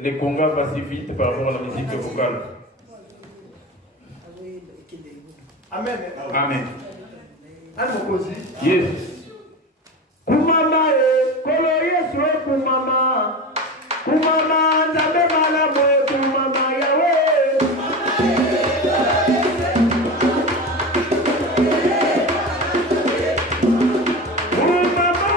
Les congas passent vite par rapport à la musique vocale. Amen. Amen. Yes. Kumama kolo Yesu kumama. Kumama nzabe malamu kumama yawe. Kumama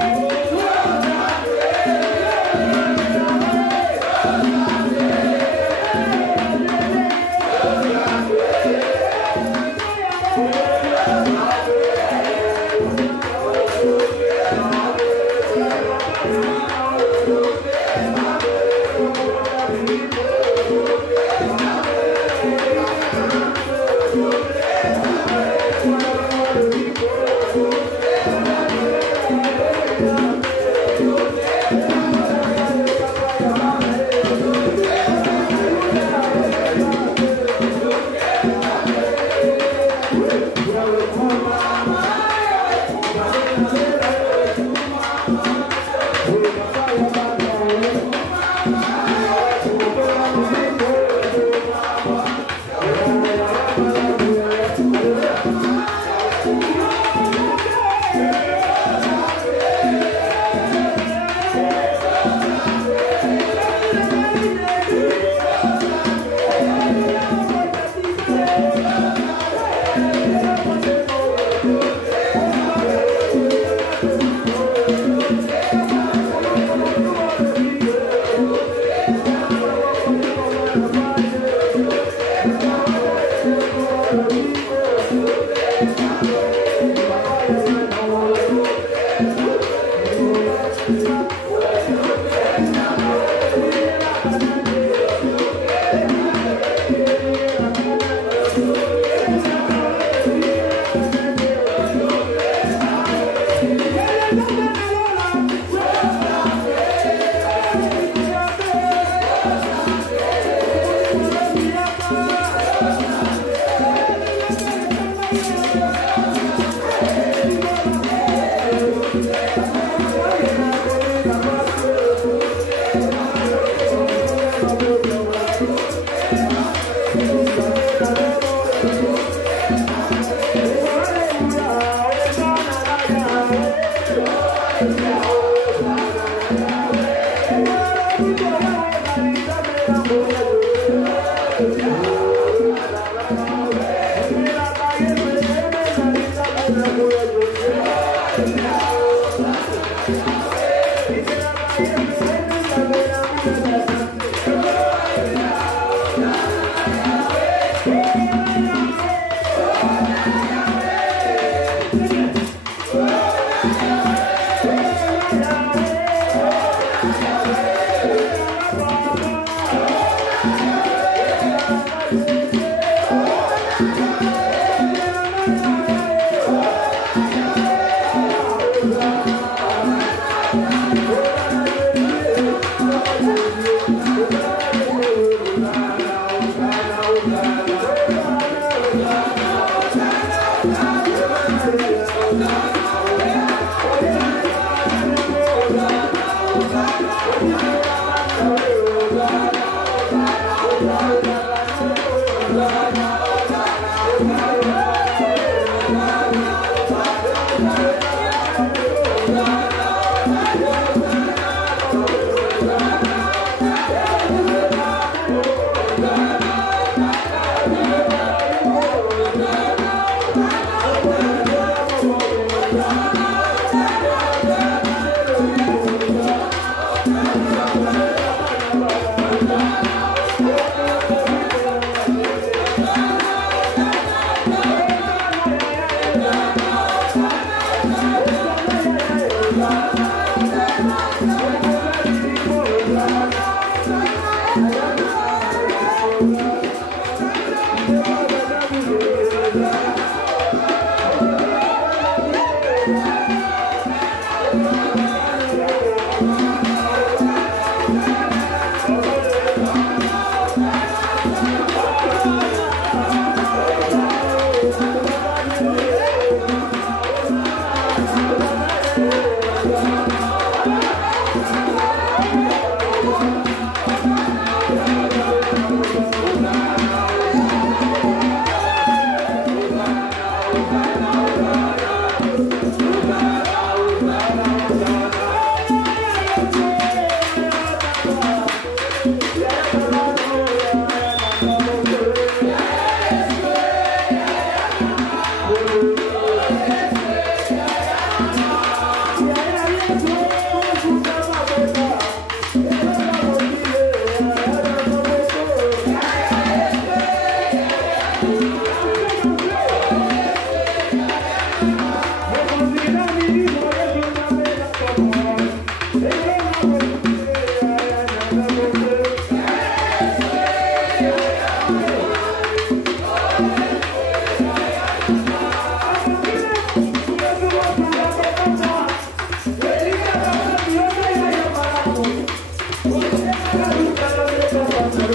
Thank you.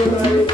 Bye.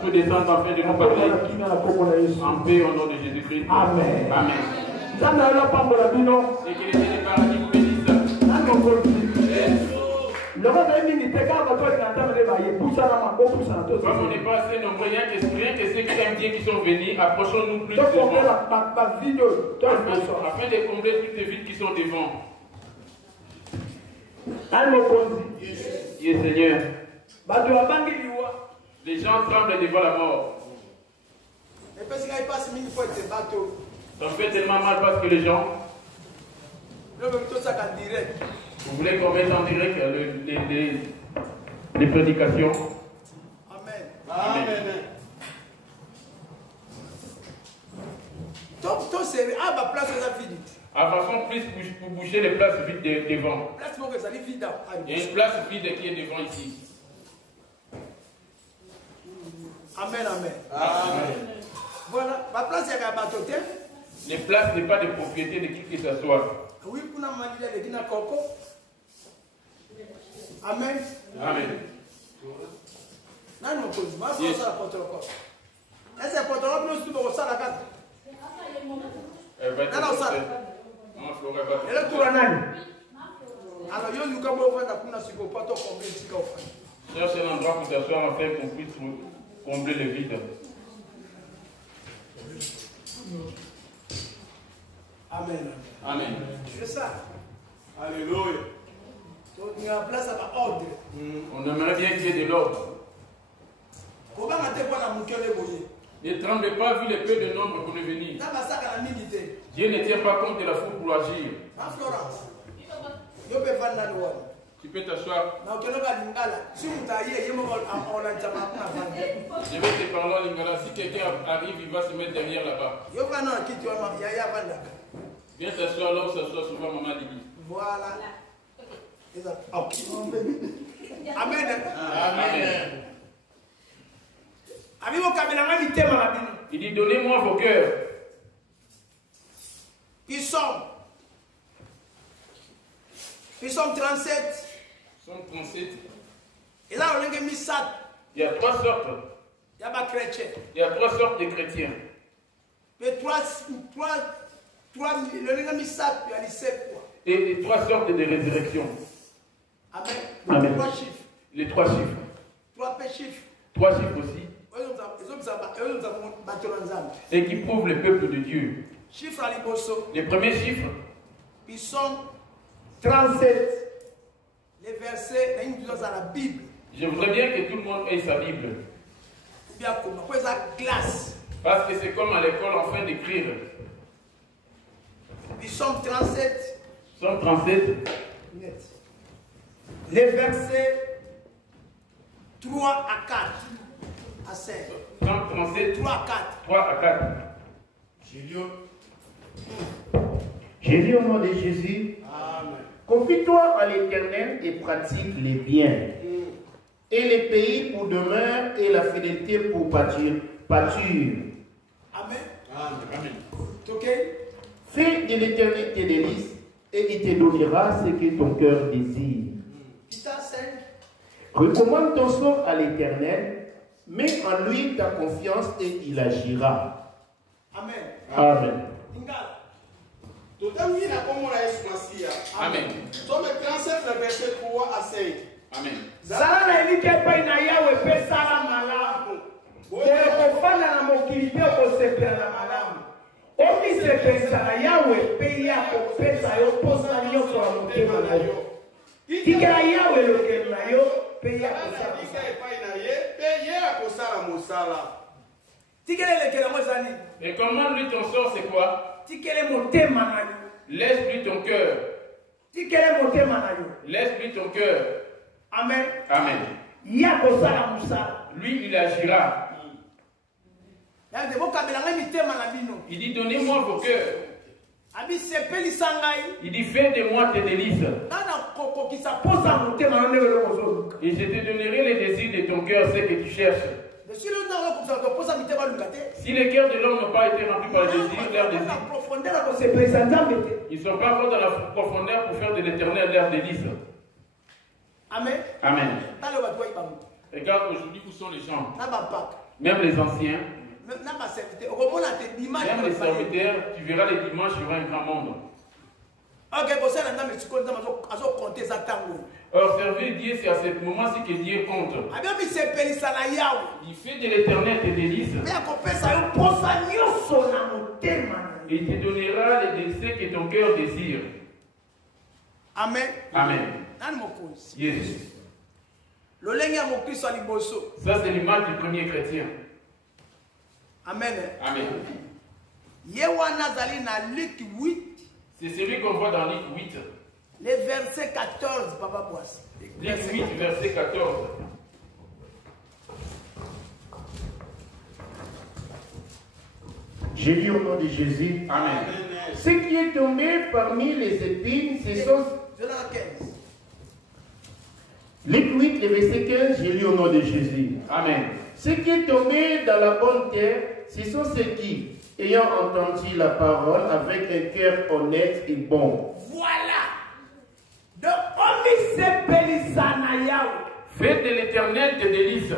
Tout descend en fait de nous parler en paix au nom de Jésus-Christ. Amen. Amen. Et que les cieux du paradis vous bénissent. Comme on n'est pas assez nombreux, rien que ceux qui aiment bien qui sont venus, approchons-nous plus devant. Afin de combler toutes les vides qui sont devant. Yes, Seigneur. Les gens tremblent devant la mort. Ça fait tellement mal parce que les gens. Vous voulez qu'on mette en direct les prédications. Amen. Amen. Avançons plus pour bouger les places vides devant. Il y a une place vide qui est devant ici. Amen, amen. Amen. Voilà, ma place est à Batoté. Les places n'est pas de propriété de qui que ce soit. Oui, pour la manière de Dina Coco. Amen. Amen. Non, non, je vais faire ça la porte encore. Est-ce que porte encore plus pour ça la carte? Elle va être. Non, ça. Elle est pour un an. Alors, il y a un peu de porte combler. Cherche un endroit pour s'asseoir afin qu'on puisse combler le vide. Amen. Amen. C'est ça. Alléluia. Donc, il y a une place à l'ordre. On aimerait bien qu'il y ait de l'ordre. Comment on Ne tremblez pas vu le peu de nombre qu'on est venu. Dieu ne tient pas compte de la foule pour agir. Tu peux t'asseoir. Je vais te parler en lingala. Si quelqu'un arrive, il va se mettre derrière là-bas. Viens t'asseoir là où s'assoit souvent Maman Lili. Voilà. Amen. Amen. Il dit, donnez-moi vos cœurs. Psaume 37. Psaume 37. Et là, on a mis ça. Il y a trois sortes. Il y a pas chrétien. Il y a trois sortes de chrétiens. Mais Et les trois sortes de résurrection. Amen. Amen. Trois chiffres. Les trois chiffres. Trois chiffres. Trois chiffres aussi. Et qui prouvent le peuple de Dieu. Les premiers chiffres. Psaume 37. Les versets dans la Bible. Je voudrais bien que tout le monde ait sa Bible. Parce que c'est comme à l'école en fin d'écrire. Psaume 37. Psaume 37. Les versets 3 à 4 à 5. Psaume 37. 3 à 4. 3 à 4. J'ai lu au nom de Jésus. Amen. Confie-toi à l'Éternel et pratique les biens. Et les pays pour demeure et la fidélité pour pâture. Amen. Amen. Ok? Fais de l'Éternel tes délices et il te donnera ce que ton cœur désire. Recommande ton sort à l'Éternel, mets en lui ta confiance et il agira. Amen. Amen. Amen. Somme 37, le verset 3 à 5. Amen. Zala elike pa ina yawe pe sala malamu. Kofana na mokili pe kosepela na malamu. Et comment lui ton sort c'est quoi? Laisse-lui ton cœur. Laisse-lui ton cœur. Amen. Amen. Lui, il agira. Il dit, donnez-moi vos cœurs. Il dit, fais de moi tes délices. Et je te donnerai les désirs de ton cœur, ce que tu cherches. Si les cœurs de l'homme n'ont pas été remplis par les désirs, leurs désirs, ils ne sont pas encore dans la profondeur pour faire de l'éternel leurs délices. Amen. Amen. Regarde aujourd'hui où sont les gens. Même les anciens. Même les serviteurs, tu verras les dimanches, il y aura un grand monde. Observer Dieu, c'est à ce moment-ci que Dieu compte. Il fait de l'éternel tes délices. Et il te donnera les délices que ton cœur désire. Amen. Amen. Yes. Ça, c'est l'image du premier chrétien. Amen. Amen. C'est celui qu'on voit dans Luc 8. Le verset 14, Papa Boisse. Luc 8, verset 14. J'ai lu au nom de Jésus. Amen. Ce qui est tombé parmi les épines, ce sont... Luc 8, le verset 15, j'ai lu au nom de Jésus. Amen. Ce qui est tombé dans la bonne terre, ce sont ceux qui, ayant entendu la parole avec un cœur honnête et bon. Voilà. Faites de l'éternel tes délices.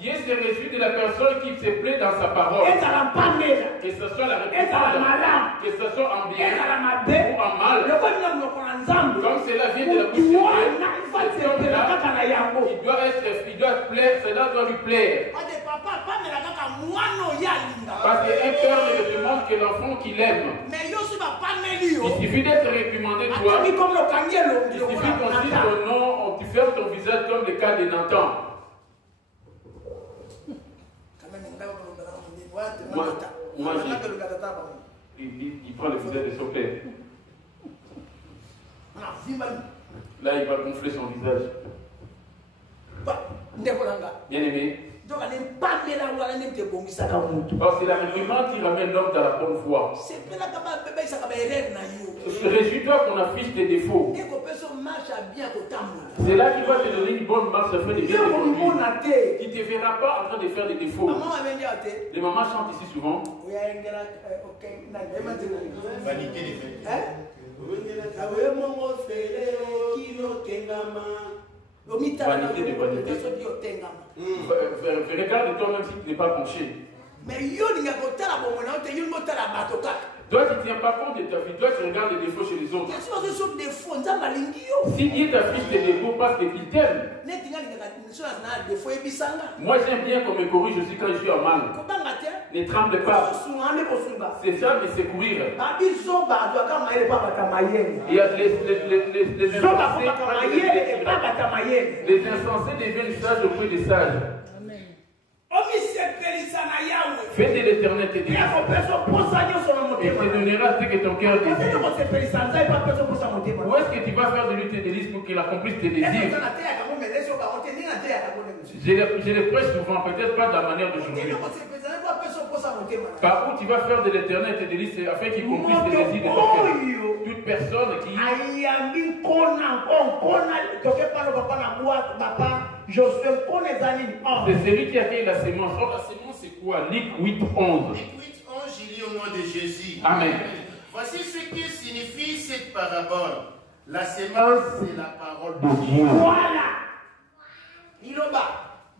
Dieu se réjouit de la personne qui se plaît dans sa parole. Que ce soit la répétition, que ce soit en bien ou en mal. Comme cela vient de la bouche de Dieu, il doit plaire, cela doit lui plaire. Parce qu'un cœur ne demande que l'enfant qu'il aime. Il suffit d'être réprimandé toi. Il suffit qu'on dise ton nom, tu fermes ton visage comme le cas de Nathan. Moi il prend le visage de son père. Là, il va gonfler son visage. Bien aimé. Or, c'est la réprimande qui ramène l'homme dans la bonne voie. Réjouis-toi qu'on affiche tes défauts. C'est là qu'il va te donner une bonne marche afin de bien te Il ne te verra pas en train de faire des défauts. Les mamans chantent ici souvent. Vanité des faits. Vanité de vanité. Regarde toi-même si tu n'es pas penché. Toi, tu ne tiens pas compte de ta vie. Toi, tu regardes les défauts chez les autres. Si Dieu t'affiche tes défauts parce qu'il t'aime. Moi, j'aime bien qu'on me corrige aussi quand je suis en mal. Ne tremble pas. C'est ça, mais c'est courir. Il y a les insensés deviennent sages auprès des sages. Fais de l'éternel tes délices. Et te donnera ce que ton cœur désire. Où est-ce que tu vas faire de lui tes délices pour qu'il accomplisse tes désirs? Je le prêche souvent, peut-être pas de la manière d'aujourd'hui. Par où tu vas faire de l'éternel tes délices afin qu'il accomplisse tes désirs de ton cœur. Toute personne qui... C'est celui qui accueille la sémence. Or, la sémence, c'est quoi? Luc 8, 11. Luc 8, 11, j'ai lu au nom de Jésus. Amen. Voici ce que signifie cette parabole. La sémence, c'est la parole de Dieu. Voilà.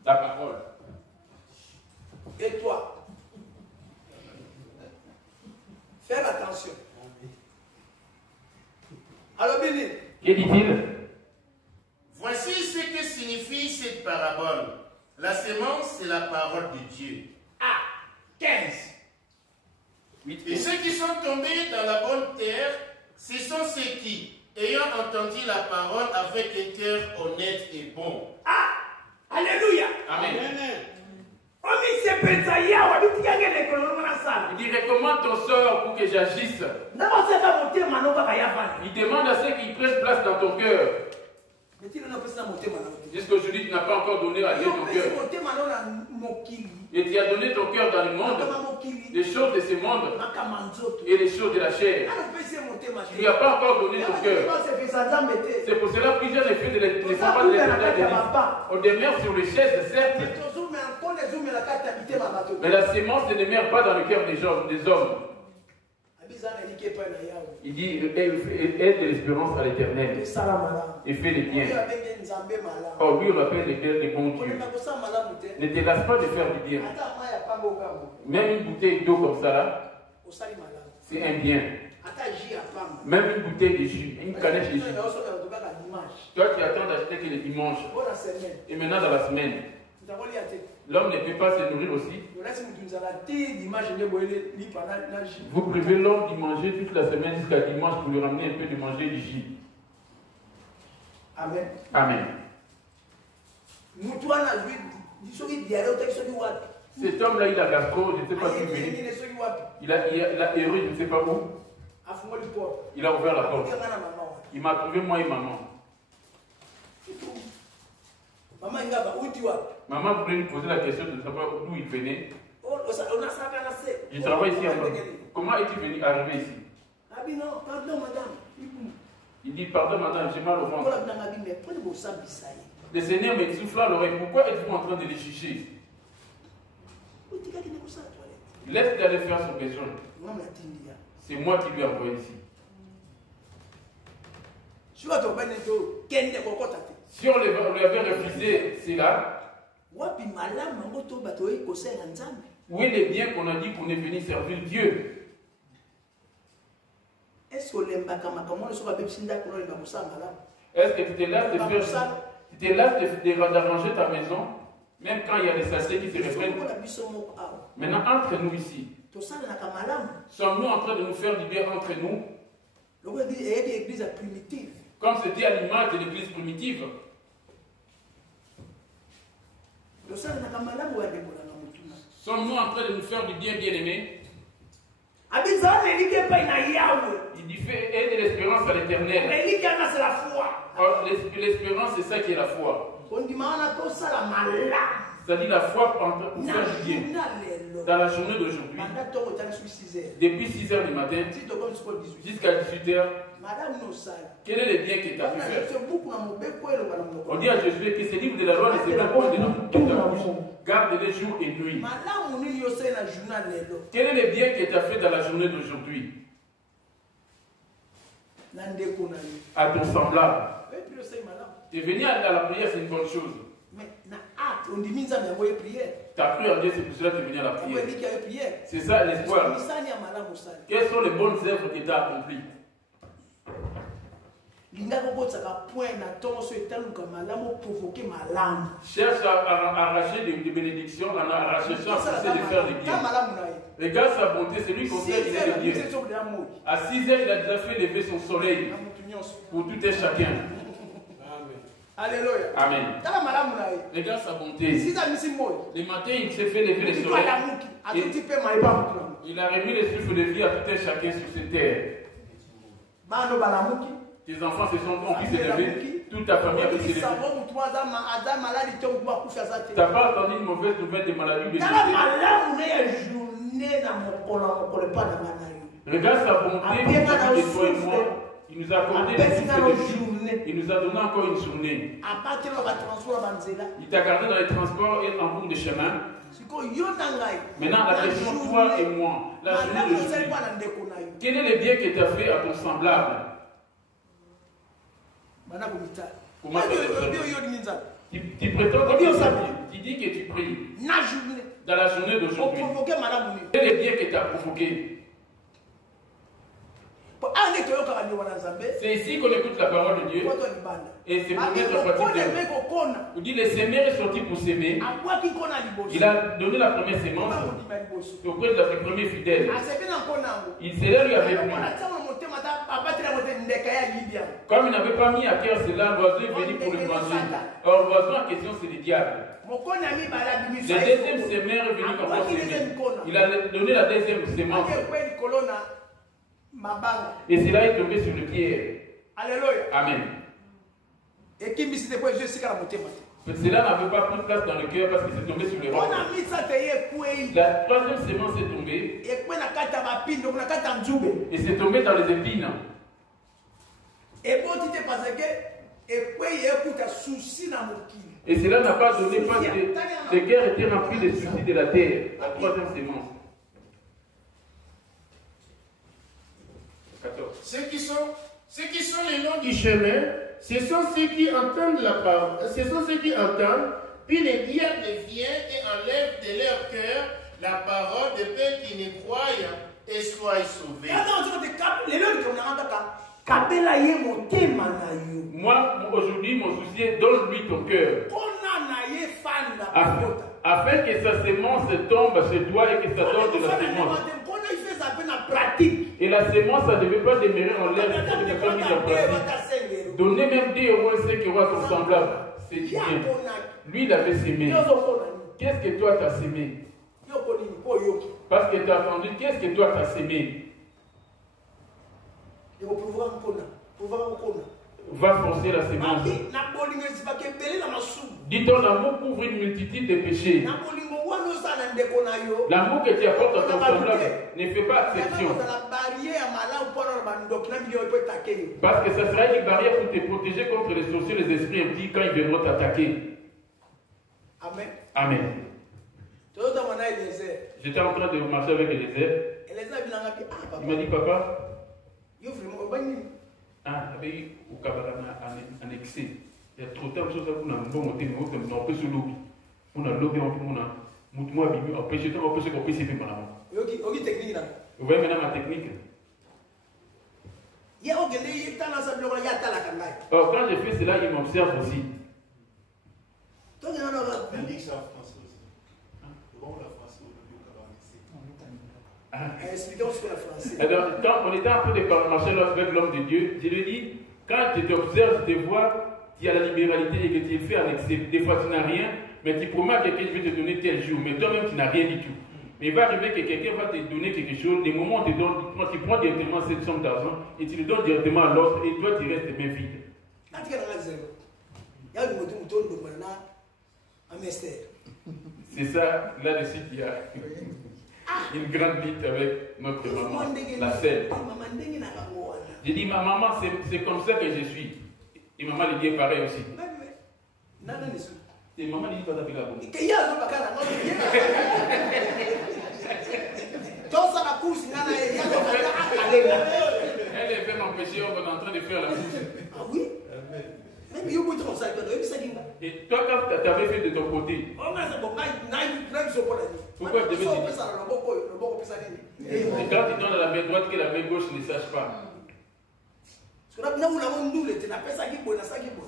La parole. Et toi? Fais attention. Alors, Béni. Que dit-il? Voici ce que signifie cette parabole. La sémence, c'est la parole de Dieu. 15. Et ceux qui sont tombés dans la bonne terre, ce sont ceux qui, ayant entendu la parole avec un cœur honnête et bon. Ah, alléluia. Amen. Il dit recommande ton sort pour que j'agisse. Il demande à ceux qui prennent place dans ton cœur. Jusqu'aujourd'hui, tu n'as pas encore donné à Dieu ton cœur. Et tu as donné ton cœur dans le monde, les choses de ce monde et les choses de la chair. Tu n'as pas encore donné ton cœur. C'est pour cela que plusieurs effets ne sont pas de l'éternel. On demeure sur les chaises, certes. Mais la sémence ne demeure pas dans le cœur des hommes. Il dit, aide de l'espérance à l'éternel et fais les biens. Oh, lui on appelle les bons dieux. Ne te lasse pas de faire du bien. Même une bouteille d'eau comme ça là, c'est un bien. Même une bouteille de jus, une canette de jus. Toi tu attends d'acheter que le dimanche. Et maintenant dans la semaine. L'homme ne peut pas se nourrir aussi. Vous privez l'homme de manger toute la semaine jusqu'à dimanche pour lui ramener un peu de manger du jus. Amen. Amen. Cet homme-là, il a gastro, je ne sais pas qui venir. Il a erré, je ne sais pas où. Il a ouvert la porte. Il m'a trouvé moi et maman. Maman voulait lui poser la question de savoir d'où il venait. Je travaille ici en bas. Comment es-tu venu arriver ici? Il dit pardon madame, j'ai mal au ventre. Le Seigneur me souffle à l'oreille. Pourquoi êtes-vous en train de les juger? Laisse-le aller faire son besoin. C'est moi qui lui ai envoyé ici. Si on lui avait refusé cela, où est le bien qu'on a dit qu'on est venu servir Dieu? Est-ce que tu te lasses de faire, d'arranger ta maison, même quand il y a des saletés qui se reprennent? Maintenant, entre nous ici, sommes-nous en train de nous faire du bien entre nous? Comme c'était à l'image de l'église primitive. Sommes-nous en train de nous faire du bien, bien-aimés? Il dit fait aide de l'espérance à l'éternel. L'espérance, c'est ça qui est la foi. C'est-à-dire la foi pour faire du bien. Dans la journée d'aujourd'hui, depuis 6 h du matin jusqu'à 18 h, quel est le bien que tu as pu faire? On dit à Jésus que ce livre de la loi ne s'est pas point de ta bouche. Garde-les jour et nuit. Quel est le bien que tu as fait dans la journée d'aujourd'hui? À ton semblable. Tu es venu à la prière, c'est une bonne chose. Tu as cru en Dieu, c'est pour cela que tu es venu à la prière. C'est ça l'espoir. Quelles sont les bonnes œuvres que tu as accomplies? Cherche à arracher des bénédictions en arrachant de faire des biens. Regarde sa bonté, c'est lui qu'on sait qu'il est le bien. À 6 h, il a déjà fait lever son soleil pour tout et chacun. Alléluia. Amen. Regarde sa bonté. Le matin, il s'est fait lever le soleil. Il a remis le souffle de vie à tout et chacun sur cette terre. Tes enfants se sont élevés, toute ta famille a pu s'élever. Tu n'as pas entendu une mauvaise nouvelle de maladie de décès. Regarde sa bonté de toi et moi. Il nous a accordé le souffle de vie. Il nous a donné encore une journée. Il t'a gardé dans les transports et en cours de chemin. Maintenant, la question, toi et moi, la journée d'aujourd'hui, quel est le bien que tu as fait à ton semblable? Comment tu prétends que tu dis que tu pries dans la journée d'aujourd'hui? Quel est le bien que tu as provoqué? Quand C'est ici qu'on écoute la parole de Dieu. Et c'est pour mettre en pratique. On dit les semeurs est sorti pour s'aimer. Il a donné la première sémence auprès de la première fidèle. Il cela lui avait plu. Comme il n'avait pas mis à cœur cela, l'oiseau est venu pour le manger. Or l'oiseau en question c'est le diable. Le deuxième semeur est venu pour s'aimer. Il a donné la deuxième sémence. Et cela est tombé sur le pierre. Alléluia. Amen. Et qui me dit que je suis cela n'avait pas pris place dans le cœur parce que c'est tombé sur les rocs. La troisième sémence est tombée. Et c'est tombé dans les épines. Et cela n'a pas donné parce que les cœurs étaient remplis des soucis de la terre. La troisième sémence. 14. Ceux qui sont les noms du chemin, ce sont ceux qui entendent la parole. Ce sont ceux qui entendent, puis les diables viennent et enlèvent de leur cœur la parole de peur qu'ils ne croient et soient sauvés. Moi, aujourd'hui, mon souci est donne-lui ton cœur. Afin que sa sémence tombe chez toi et que ça donne de la sémence. Et la sémence, ça ne devait pas demeurer en l'air, il faut que ça soit mis en pratique. Donner même 10 euros, 5 euros à ton semblable, c'est bien. Lui, il avait sémé. Qu'est-ce que toi, tu as sémé? Parce que tu as entendu, qu'est-ce que toi, tu as sémé? Va forcer la sémence. Dis ton amour couvre une multitude de péchés. L'amour que tu apportes à ton semblable ne fait pas exception. Parce que ça sera une barrière pour te protéger contre les sorciers, les esprits impies quand ils viendront t'attaquer. Amen. Amen. J'étais en train de marcher avec Eliezer. Il m'a dit, papa, avec au Kabarana en excès. Il y a trop de temps que nous avons monté, on peut se lobby. On a lobby, on a mouvement abîmé, on peut se faire, on peut se faire. Vous voyez maintenant ma technique. Alors quand je fais cela, il m'observe aussi. Alors, quand on était un peu de marcher avec l'homme de Dieu, je lui dis, quand tu t'observes, je te vois, tu as la libéralité et que tu fais un excès. Des fois, tu n'as rien, mais tu promets à quelqu'un, je vais te donner tel jour, mais toi-même, tu n'as rien du tout. Mais il va arriver que quelqu'un va te donner quelque chose, des moments où tu prends directement cette somme d'argent et tu le donnes directement à l'autre et toi, tu restes bien vide. C'est ça, là-dessus, il y a une grande lutte avec notre maman, la sœur. J'ai dit, ma maman, c'est comme ça que je suis. Et maman lui dit pareil aussi. Et maman lui dit pas d'appeler la bombe. Elle est fait m'empêcher, on est en train de faire la course. Ah oui? Et toi, quand tu avais fait de ton côté, pourquoi tu devais dire? Et quand tu donnes à la main droite, que la main gauche ne sache pas.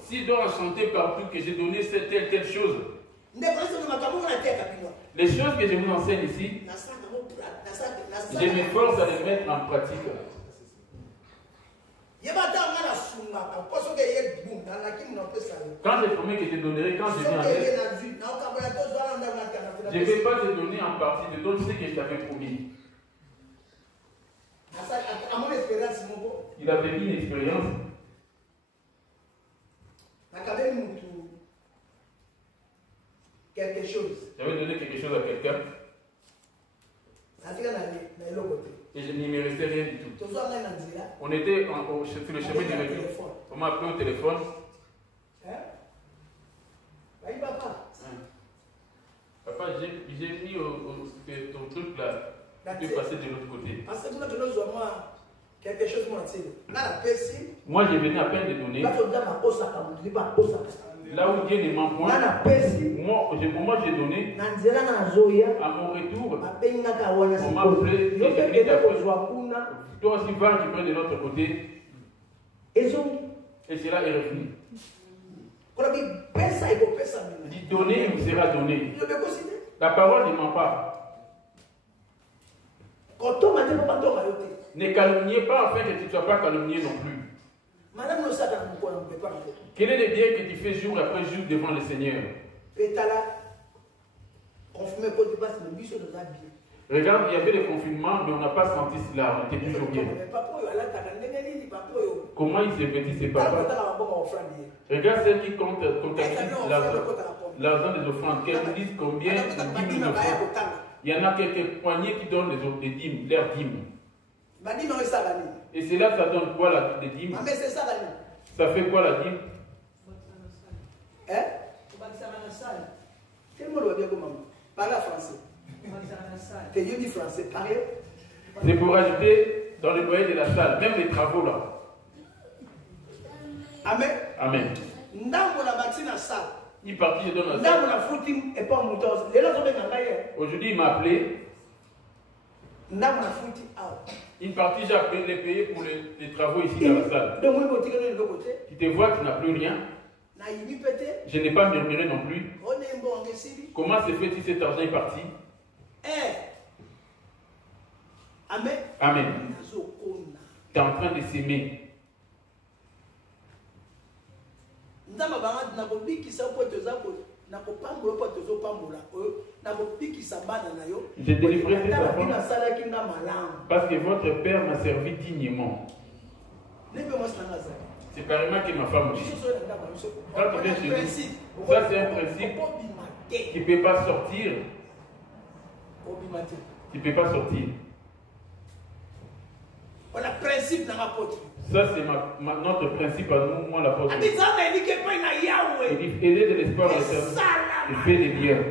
Si je dois enchanter partout que j'ai donné telle chose, les choses que je vous enseigne ici, je m'efforce à les mettre en pratique. Quand j'ai promis que je donnerai, quand je viens avec, je ne vais pas te donner en partie, je donne ce que je t'avais promis. Il avait mis une expérience. Quelque chose. J'avais donné quelque chose à quelqu'un. Et je n'y me restais rien du tout. On était sur le chemin du retour. On m'a appelé au téléphone. Papa, j'ai mis ton truc là. Tu peux passer de l'autre côté. Quelque chose moi, je venais à peine de donner. Là où Dieu ne ment point, moi j'ai donné à mon retour, on m'a appelé, toi aussi va récupérer de l'autre côté, et cela est revenu. Dit donner, il vous sera donné. La parole ne ment pas. Ne calomniez pas afin que tu ne sois pas calomnié non plus. Quel est le bien que tu fais jour après jour devant le Seigneur? Regarde, il y avait le confinement, mais on n'a pas senti cela, on était toujours bien. Comment il s'est vêtu, ses papas? Regarde celles qui comptabilisent l'argent des offrandes, qu'elles nous disent combien de dîmes nous offrons. Il y en a quelques poignées qui donnent les dîmes, leurs dîmes. Et c'est là, ça donne quoi les dîmes? Ça fait quoi la dîme? C'est pour ajouter dans le loyer de la salle, même les travaux là. Amen. Amen. Il partit, je donne la salle. Aujourd'hui, il m'a appelé. Une partie, j'ai appelé les payer pour les travaux ici dans la salle. Tu te vois, tu n'as plus rien. Je n'ai pas murmuré non plus. Comment se fait si cet argent est parti? Amen. Amen. Tu es en train de s'aimer. J'ai délivré cette enfant parce que votre père m'a servi dignement. C'est carrément que ma femme dit. Quand tu viens chez nous, ça c'est un principe qui ne peut pas sortir. Tu ne peux pas sortir. Ça c'est notre principe à nous, moi l'apôtre. Il dit aider de l'espoir et fait des biens.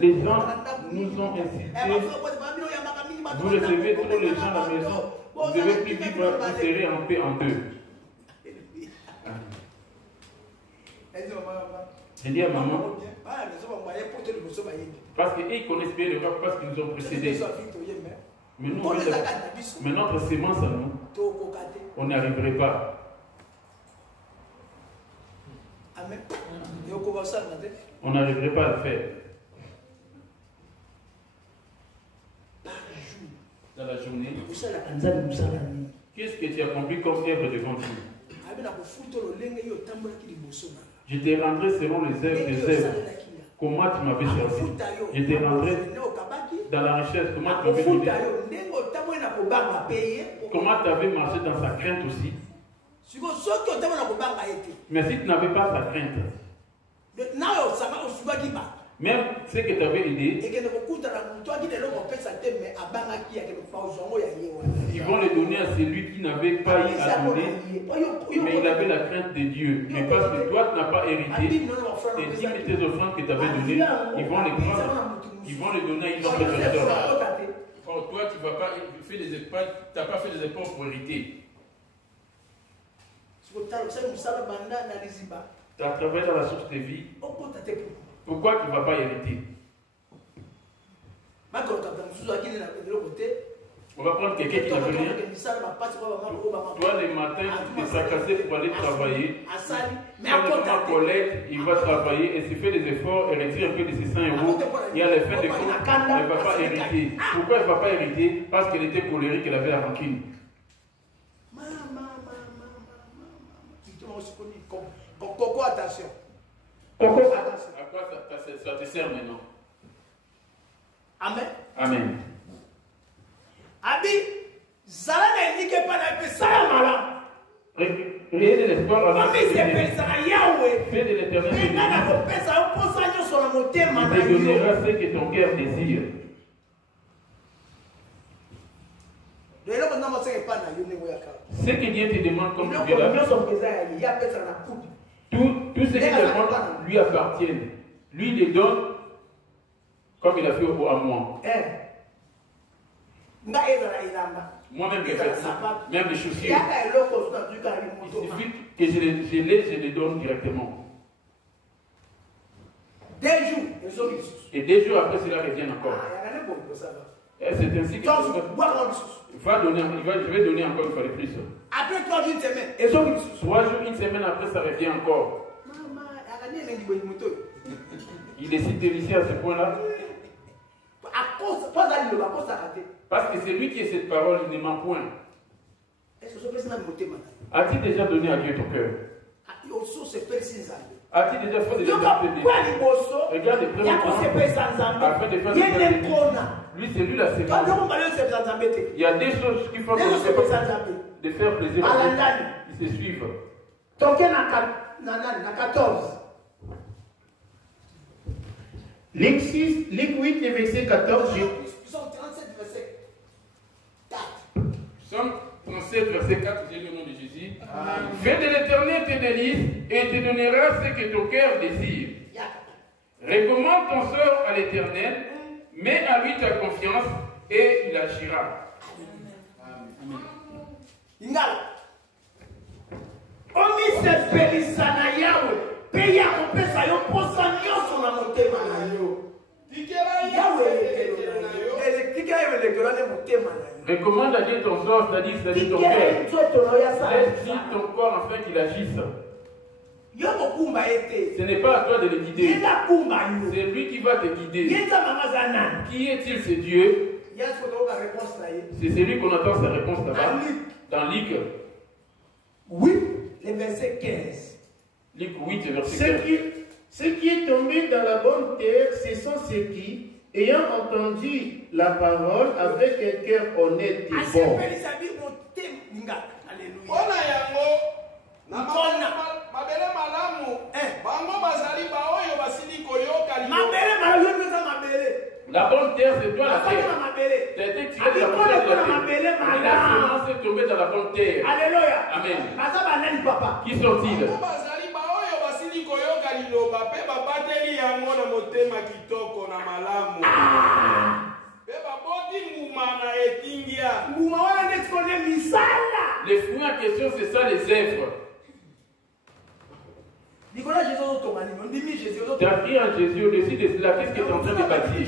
Les gens nous ont incités. Vous recevez tous les gens à la maison. Vous devez plus vivre, vous serez en paix en deux. J'ai dit à maman, parce qu'ils connaissent bien le rap, parce qu'ils nous ont précédés. Mais nous, mais notre sémence à nous, on n'y arriverait pas. On n'arriverait pas à le faire. Dans la journée, qu'est-ce que tu as accompli comme œuvre devant Dieu? Je te rendrai selon les œuvres. Comment tu m'avais servi? Je te rendrai dans la richesse. Comment tu m'avais guidé? Comment tu avais marché dans sa crainte aussi? Mais si tu n'avais pas sa crainte, même ce que tu avais aidé, ils vont le donner à celui qui n'avait pas eu à donner, mais il avait la crainte de Dieu. Mais parce que toi, tu n'as pas hérité, tes dîmes et tes offrandes que tu avais données, ils vont les prendre, ils vont les donner à une autre personne. Or, toi, tu n'as pas fait des efforts pour hériter. Tu as travaillé dans la source de vie. Pourquoi tu ne vas pas hériter? On va prendre quelqu'un qui n'a rien. Toi, le matin, tu t'es saccagé pour aller travailler. Quand tu collègue, il va travailler et s'il fait des efforts et retire un peu de ses 100 euros. Et à la fin de compte, elle ne va pas hériter. Pourquoi elle ne va pas hériter? Parce qu'elle était colérique, elle avait la rancune. Coco, attention. Coco, attention. À quoi ça te sert maintenant? Amen. Amen. Abi, Zala n'a indiqué pas la paix, Salamala. Rien de l'espoir à la paix. Fais de l'éternel. Il te donnera ce que ton cœur désire. Ce que Dieu te demande comme tu là, tout ce qu'il demande lui appartient. Lui, il les donne comme il a fait à moi. Moi-même, j'ai fait ça. Même les chaussures. Il suffit que je les donne directement. 2 jours. Et 2 jours après, cela revient encore. C'est ainsi que je vais donner encore une fois de plus. Après 3 jours, une semaine. 3 jours, une semaine après, ça revient encore. Il est cité ici à ce point-là. Parce que c'est lui qui est cette parole, il ne ment point. As-tu déjà donné à Dieu ton cœur? As-tu déjà fait des choses? Regarde les premiers temps. Afin de faire des choses. Lui, c'est lui la séquence. Il y a des choses qui font de faire plaisir à Dieu. Ils se suivent. 14. Luc 8, verset 14. Psaume 37, verset 4. Psaume 37, verset 4, j'ai le nom de Jésus. Fais de l'Éternel tes délices et te donnera ce que ton cœur désire. Recommande ton sort à l'Éternel, mets à lui ta confiance et il agira. Recommande à Dieu ton sort, c'est-à-dire ton cœur. Laisse ton corps afin qu'il agisse. Ce n'est pas à toi de le guider. C'est lui qui va te guider. Qui est-il, ce Dieu? C'est celui qu'on attend sa réponse là-bas. Dans Luc. Oui, le verset 15. Luc 8, verset 15. Ce qui est tombé dans la bonne terre, ce sont ceux qui, ayant entendu la parole avec un cœur honnête et bon. La bonne terre, c'est toi la terre. Tu as été tiré de la poussière de la terre. Et la semence est tombée dans la bonne terre. Alléluia. Amen. Qui sont-ils? Les fruits en question, c'est ça les œuvres. Tu as pris en Jésus au-dessus de cela. Qu'est-ce que tu es en train de bâtir?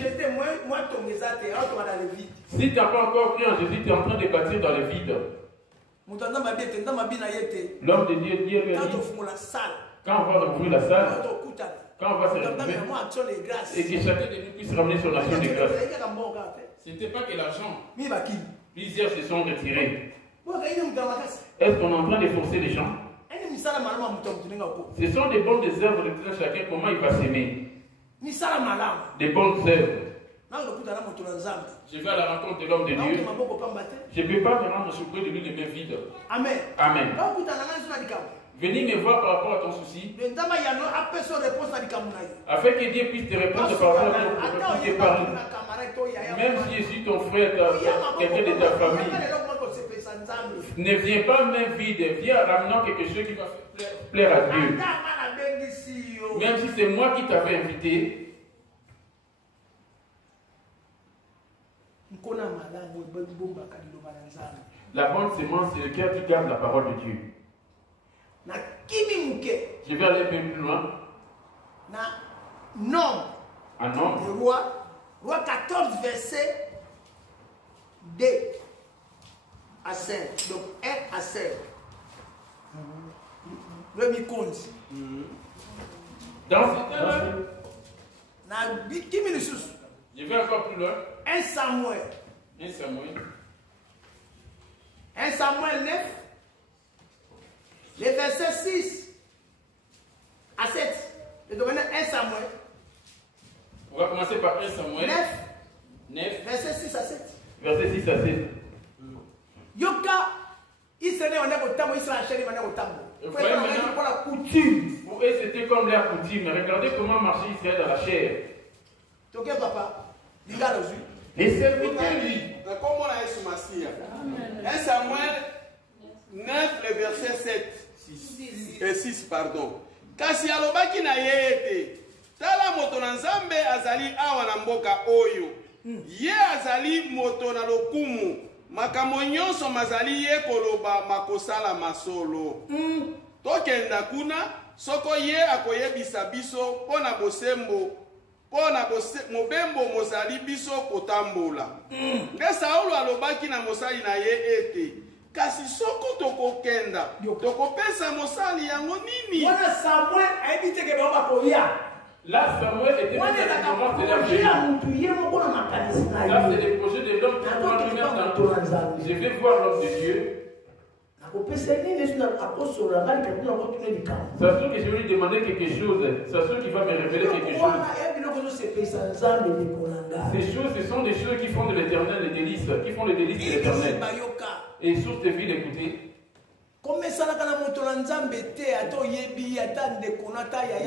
Si tu n'as pas encore pris en Jésus, tu es en train de bâtir dans le vide. L'homme de Dieu dit, quand on va ouvrir la salle, quand on va se retrouver, et que chacun de nous puisse ramener son action de grâce. Ce n'était pas que l'argent. Plusieurs se sont retirés. Est-ce qu'on est en train de forcer les gens? Ce sont des bonnes œuvres de tout chacun, comment il va s'aimer. Des bonnes œuvres. Je vais à la rencontre de l'homme de Dieu. Je ne peux pas me rendre surpris de lui les mains vides. Amen. Amen. Venez me voir par rapport à ton souci. Afin que Dieu puisse te répondre par rapport à ton parler. Même si je suis ton frère, quelqu'un de ta famille. Ne viens pas main vide, viens ramenant quelque chose qui va plaire à Dieu. Même si c'est moi qui t'avais invité. La bonne semence, c'est le cœur qui garde la parole de Dieu. Je vais aller un peu plus loin. Un nombre. Roi 14, verset 2 à 5. Donc 1 à 5. Le mi-compte. Dans je vais encore plus loin. 1 Samuel. 1 Samuel. 1 Samuel 9. Les versets 6 à 7. Je vais donner 1 Samuel. On va commencer par 1 Samuel. 9. Verset 6 à 7. Verset 6 à 7. Yoka, il s'est né en Écotambo, il s'est enchaîné en Écotambo. Pour la coutume. Pour eux, c'était comme leur coutume. Regardez comment marchait Israël dans la chair. Ok, papa. Regarde aujourd'hui. Les serviteurs, lui. Comment on a eu 1 Samuel 9, le verset 7. 6, pardon. Kasi alobaki na yete. Tala moto na Nzambe azali awa na mboka oyo. Ye azali moto na lokumu. makambo nyonso mazali ye koloba makosala masolo tokenda kuna soko ye akoyebisa biso pona bosembo pona mobembo mozali biso kotambola nde Saulo alobaki na mosali na ye ete kasi soko tokokenda tokopesa mosali yango nini wana Samuel ayebi teke ba koya. Là, Samuel était dans le moment de la vie. Là, c'est le projet de l'homme qui va lui mettre dans le. Je vais voir l'homme de Dieu. Ça se trouve que je vais lui demander quelque chose. Ça se trouve qu'il va me révéler quelque chose. Ces choses, ce sont des choses qui font de l'éternel les délices, qui font les délices de l'éternel. Et source de vie d'écouter.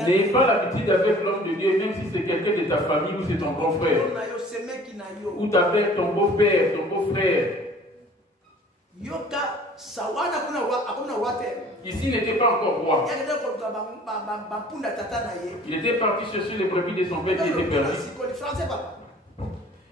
N'aie pas l'habitude avec l'homme de Dieu, même si c'est quelqu'un de ta famille ou c'est ton grand frère. Ou ta mère, ton beau-père, ton beau-frère. Ici, il n'était pas encore roi. Il était parti chercher les brebis de son père qui étaient perdus.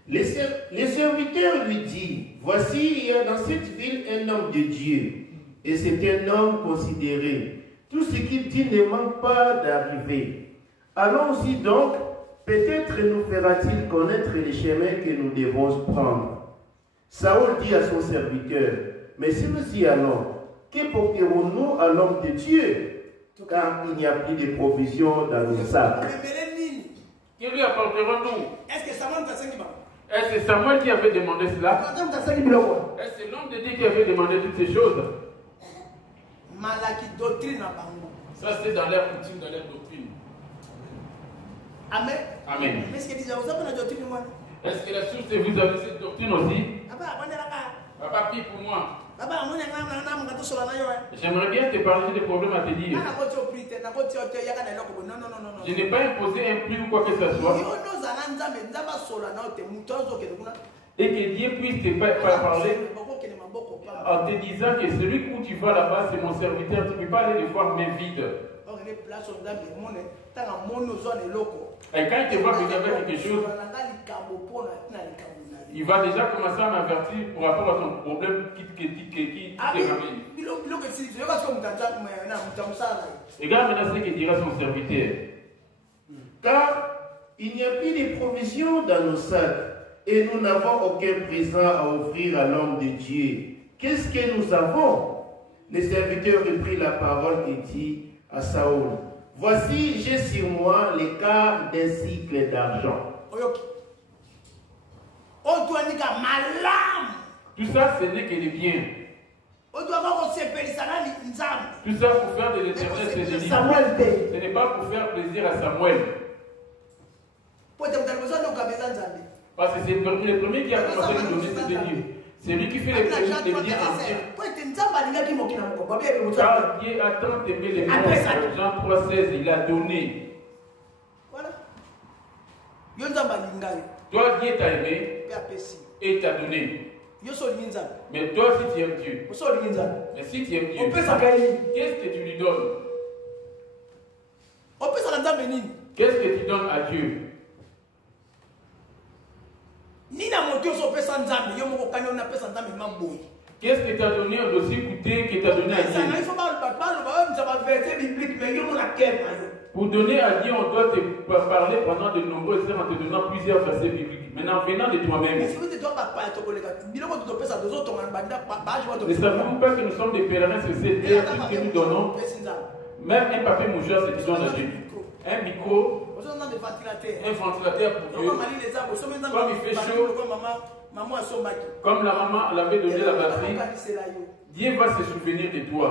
Les serviteurs lui disent, voici, il y a dans cette ville un homme de Dieu. Et c'est un homme considéré. Tout ce qu'il dit ne manque pas d'arriver. Allons-y donc, peut-être nous fera-t-il connaître les chemins que nous devons prendre. Saül dit à son serviteur, mais si nous y allons, que porterons-nous à l'homme de Dieu? Car il n'y a plus de provisions dans nos sacs. Que lui apporterons-nous? Est-ce que c'est Samuel qui avait demandé cela? Est-ce que c'est l'homme de Dieu qui avait demandé toutes ces choses? Ça c'est dans leur coutume, dans leur doctrine. Amen. Amen. Est-ce que la source de vous avez cette doctrine aussi? Papa, prie pour moi. J'aimerais bien te parler des problèmes à te dire. Je n'ai pas imposé un prix ou quoi que ce soit. Et que Dieu puisse te parler en te disant que celui où tu vas là-bas, c'est mon serviteur. Tu ne peux pas aller le voir main vide. Et quand il te voit venir avec quelque chose, il va déjà commencer à m'avertir par rapport à ton problème qui te ramène. Regarde maintenant ce que dira son serviteur. Car il n'y a plus de provisions dans nos sacs et nous n'avons aucun présent à offrir à l'homme de Dieu. Qu'est-ce que nous avons? Le serviteur reprit la parole et dit à Saül, voici, j'ai sur moi le quart d'un cycle d'argent. Tout ça, ce n'est que des biens. Tout ça pour faire de l'éternel ses délices. Ce n'est pas pour faire plaisir à Samuel. Parce que c'est le premier qui a commencé à nous donner ses délices. C'est lui qui fait les biens entiers. Car Dieu a tant aimé les biens. Jean 3,16, il a donné. Toi, Dieu t'a aimé et t'a donné. Mais toi, si tu aimes Dieu, mais si tu aimes Dieu, qu'est-ce que tu lui donnes? Qu'est-ce que tu donnes à Dieu? Qu'est-ce que tu as donné aussi coûté que tu as donné à Dieu? Pour donner à Dieu, on doit te parler pendant de nombreuses heures en te donnant plusieurs versets bibliques. Maintenant, venant de toi-même. Ne savez-vous pas que nous sommes des pèlerins sur cette terre, tout ce que nous donnons? Même un papier mouchoir, c'est tu donnes à Dieu. Un micro, un ventilateur pour Dieu. Comme il fait chaud, comme la maman l'avait donné la batterie, Dieu va se souvenir de toi.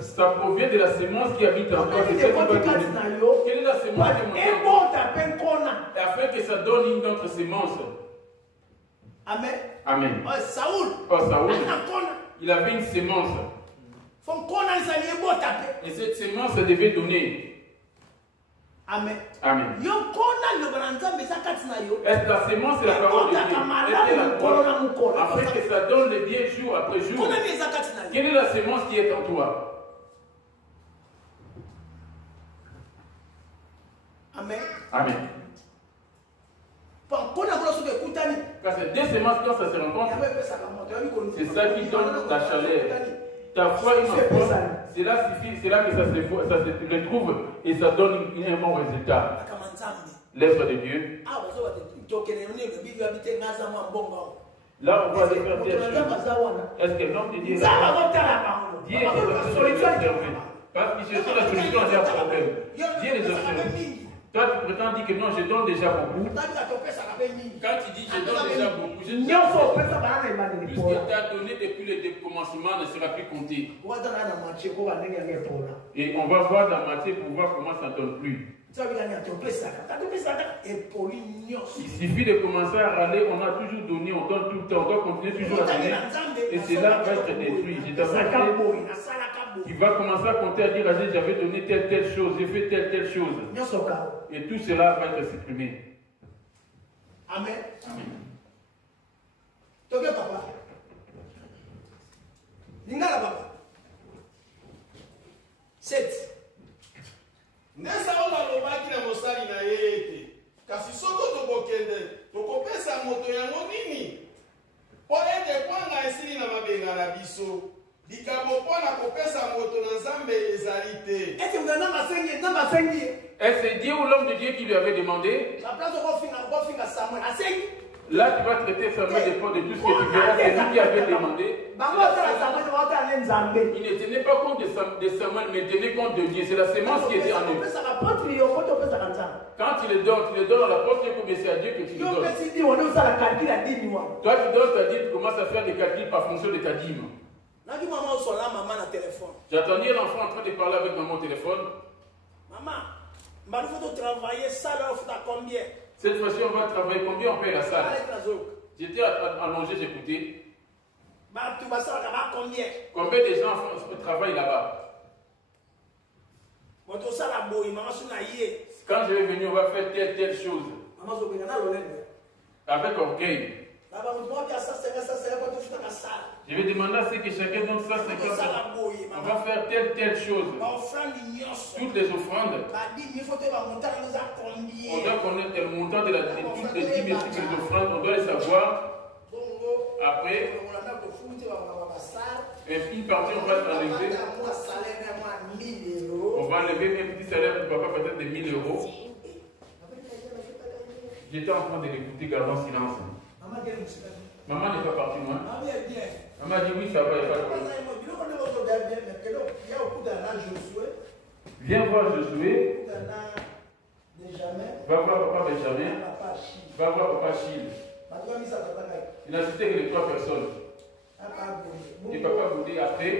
Ça provient de la semence qui habite en toi. Quelle est la semence qui est montée afin que ça donne une autre semence? Amen. Amen. Oh, Saül, il avait une semence. Et cette semence devait donner. Amen. Amen. Est-ce que la semence est la parole de Dieu? Afin que ça donne le bien jour après jour. Quelle est la semence qui est en toi? Amen. Amen. Parce que deux semences, quand ça se rencontre, c'est ça qui donne la chaleur. Ta foi et ma foi, c'est là que ça se retrouve et ça donne un bon résultat. L'œuvre de Dieu. Là, on va aller faire des choses. Est-ce que l'homme de Dieu est là? Dieu est observé. Parce qu'il cherche la solution à un problème. Dieu les observe. Toi, tu prétends dire que non, je donne déjà beaucoup. Quand tu dis je donne déjà beaucoup, je dis tout ce que tu as donné depuis le commencement ne sera plus compté. Et on va voir dans Matthieu pour voir comment ça ne donne plus. Il suffit de commencer à râler, on a toujours donné, on donne tout le temps, on doit continuer toujours à donner. Et cela va être détruit. Tu vas commencer à compter à dire, j'avais donné telle chose, j'ai fait telle chose. Et tout cela va être supprimé. Amen. Amen. Toke papa. Lingala papa. 7. Nesa ola lobaki na mosali na ye ete. Kasi soko tokokende, tokopesa moto yango nini? Po ete kwanga esili na mabenga na biso. Likabo pona kopesa moto na Nzambe ezali te. Est-ce que vous avez namba sengi? Est-ce Dieu ou l'homme de Dieu qui lui avait demandé? La place de finga Samuel. Asengi. Là, tu vas traiter Samuel dépend de tout ce que tu verras. C'est lui qui avait demandé. Il ne tenait pas compte de Samuel, mais il tenait compte de Dieu. C'est la sémence qui était en eux. Quand tu le donnes à la porte, mais c'est à Dieu que tu le donnes. Toi, tu donnes ta dîme, tu commences à faire des calculs par fonction de ta dîme. J'attendais l'enfant en train de parler avec maman au téléphone. Maman, il faut travailler, ça leur faut à combien? Cette fois-ci, on va travailler combien on paye la salle? J'étais allongé, j'écoutais. Combien de gens travaillent là-bas? Quand je vais venir, on va faire telle chose. Avec orgueil. Je vais demander à ce que chacun donne ça, 50. On va faire telle chose. Toutes les offrandes. On doit connaître le montant de toutes les dîmes et toutes les offrandes. On doit les savoir. Après, une partie, on va l'enlever. On va enlever même petit salaire du papa, peut-être de 1000 euros. J'étais en train de l'écouter, gardant silence. Maman n'est pas partie loin. Maman dit oui, ça va, il n'y a pas de problème. Viens voir Josué. Va voir papa Benjamin. Va voir papa Chil. Il n'a cité que les 3 personnes. Et papa Boudé après.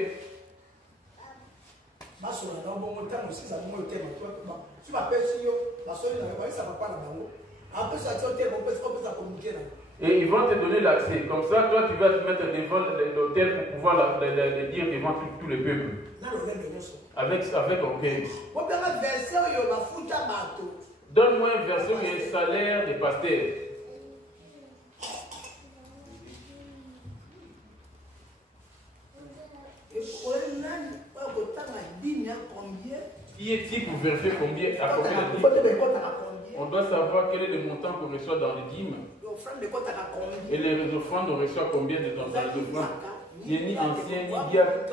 Et ils vont te donner l'accès. Comme ça, toi, tu vas te mettre devant l'hôtel pour pouvoir le dire devant tout le peuple. Avec orgueil. Donne-moi un verset où il y a un salaire de pasteur. Qui est-il pour vérifier combien à combien de dîmes? On doit savoir quel est le montant qu'on reçoit dans les dîmes. Et les offrandes, on reçoit combien de dans les offrandes? Il n'y a ni ancien, ni diable,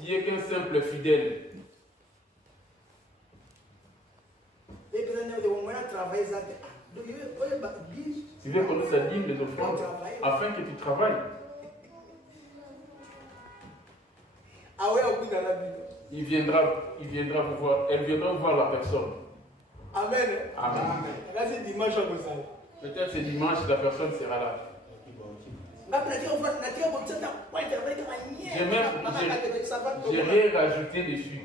qui est qu'un simple fidèle. Tu veux connaître sa dîme, les offrandes, afin que tu travailles. Il viendra vous voir, elle viendra voir la personne. Amen. Amen. Là, c'est dimanche. Peut-être c'est dimanche, la personne sera là. J'ai rien rajouté dessus.